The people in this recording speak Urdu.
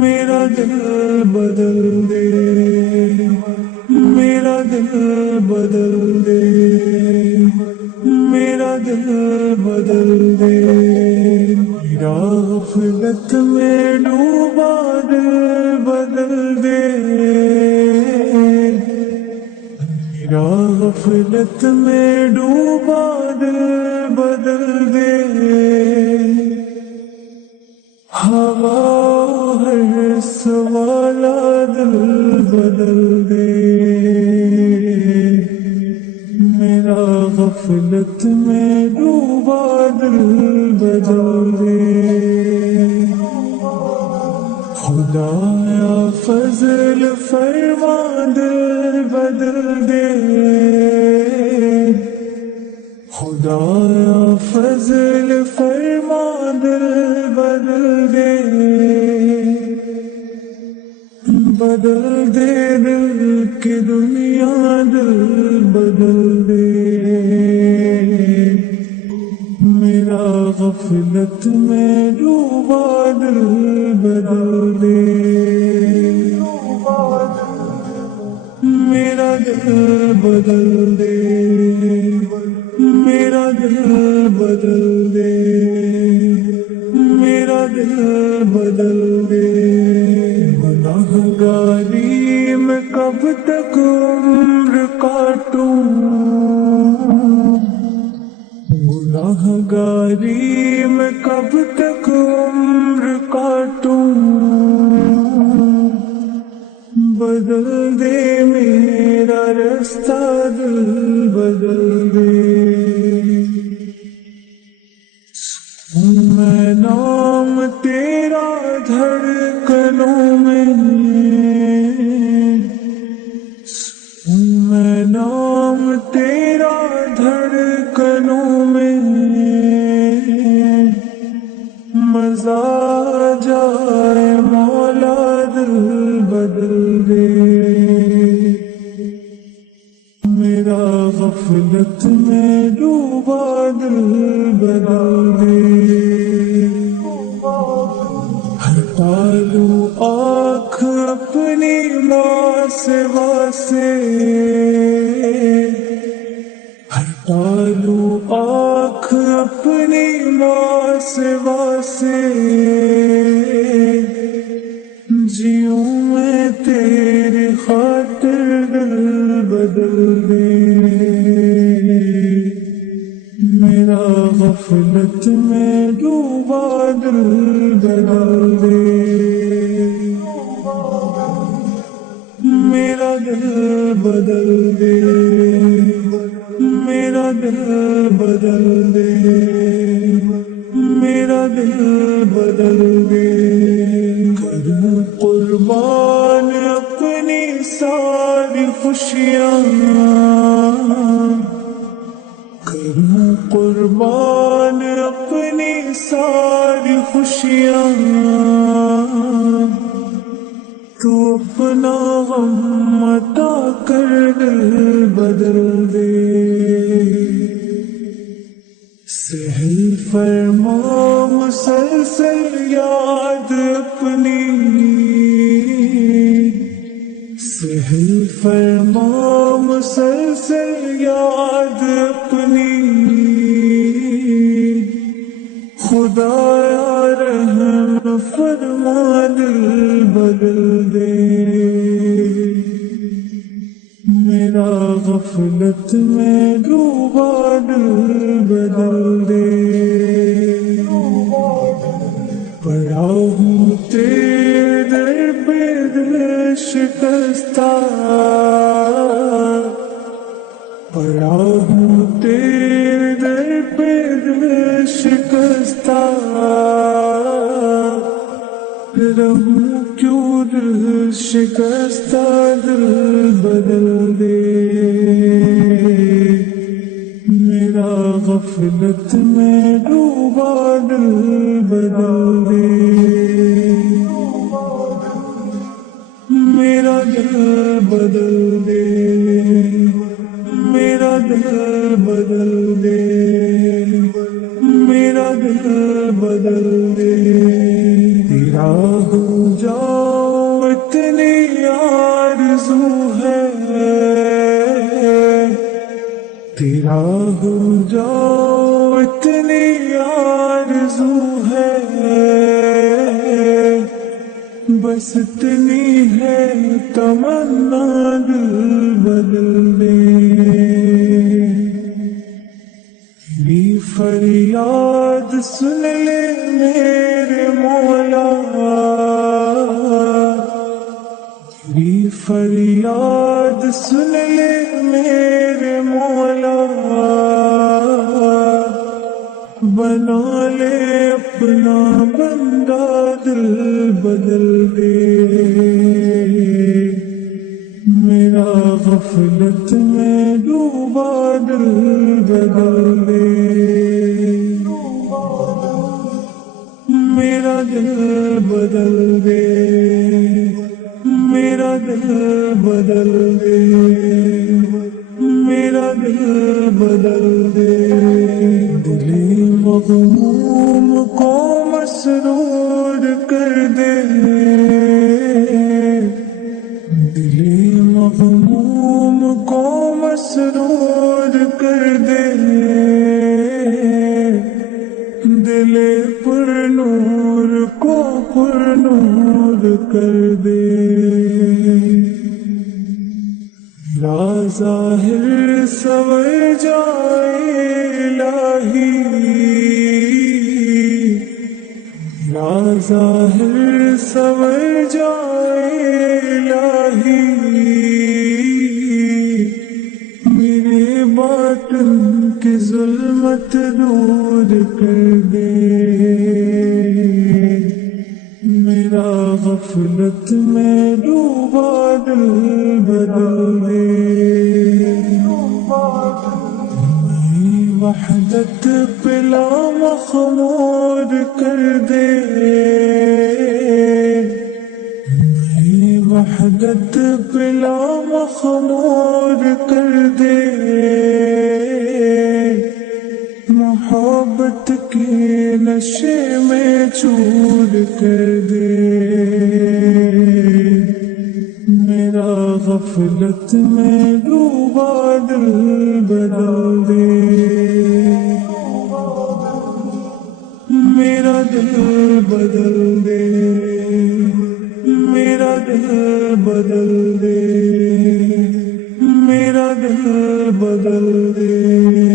میرا دل بدل دے، میرا دل بدل دے، میرا دل بدل دے، میرا غفلت میں ڈوبا دل بدل دے، میرا غفلت میں ڈوبا دل بدل دے، ہوا ہر سوالا دل بدل دے، میرا غفلت میں ڈوبا دل بدل دے، خدایا فضل فرما دل بدل دے، خدایا فضل فرما دل بدل دے، بدل دے دل کی دنیا دل بدل دے، میرا غفلت میں ڈوبا دل بدل دے، میرا دل بدل دے، میرا دل بدل دے، میرا دل بدل دے، گناہگاری میں کب تک عمر کاٹوں، گناہگاری میں کب تک عمر کاٹوں، بدل دے میرا رستہ دل بدل دے، میں نام تیرا دھڑکنوں میں، میں نام تیرا دھڑکنوں میں، مزہ جائے مولا دل بدل دے، میرا غفلت میں ڈوبا دل بدل دے، ہٹا لوں آنکھ اپنی ماں سوا سے، ہٹا لوں آنکھ اپنی ماں سوا سے، جیوں میں تیری خاطر دل بدل دے، میرا غفلت میں ڈوبا دل بدل دے، میرا دل بدل دے، میرا دل بدل دے، میرا دل بدل دے، کروں قربان اپنی ساری خوشیاں، کروں قربان اپنی ساری خوشیاں، تو اپنا غم عطا کر دل بدل دے، سہل فرما مسلسل یاد اپنی، سہل فرما مسلسل یاد اپنی، خدایا رحم فرما دل بدل دے، میرا غفلت میں ڈوبا دل بدل دے، پڑا ہوں تیرے در پہ دل شکستہ، پڑا ہوں تیرے در پہ دل شکستہ، رہوں کیوں دل شکستہ دل بدل دے، میرا غفلت میں ڈوبا دل بدل دے، میرا دل بدل دے، میرا دل بدل دے، میرا دل بدل دے، تیرا ہو جا ہو جاؤ اتنی آرزو ہے، بس اتنی ہے تمنا دل بدل دے، بھی فریاد سن لے میرے مولا، بھی فریاد سن لے میرے مولا، بنا لے اپنا بندہ دل بدل دے، میرا غفلت میں ڈوبا دل بدل دے، میرا دل بدل دے، میرا دل بدل دے، میرا دل بدل دے، دل مغموم کو مسرور کر دے، دل مغموم کو مسرور کر دے، دل پر نور کو پر نور کر دے، لا ظاہر سور جائے الہی، لا ظاہر سور جائے الہی، میرے باطن کی ظلمت دور کر دے، میرا غفلت میں ڈوبا دل بدل دے، میری وحدت پلا مخمور کر دے، میری وحدت پلا مخمور کر دے، محبت کے نشے میں چور کر دے، میرا غفلت میں ڈوبا دل بدل دے، میرا دل بدل دے، میرا دل بدل دے، میرا دل بدل دے۔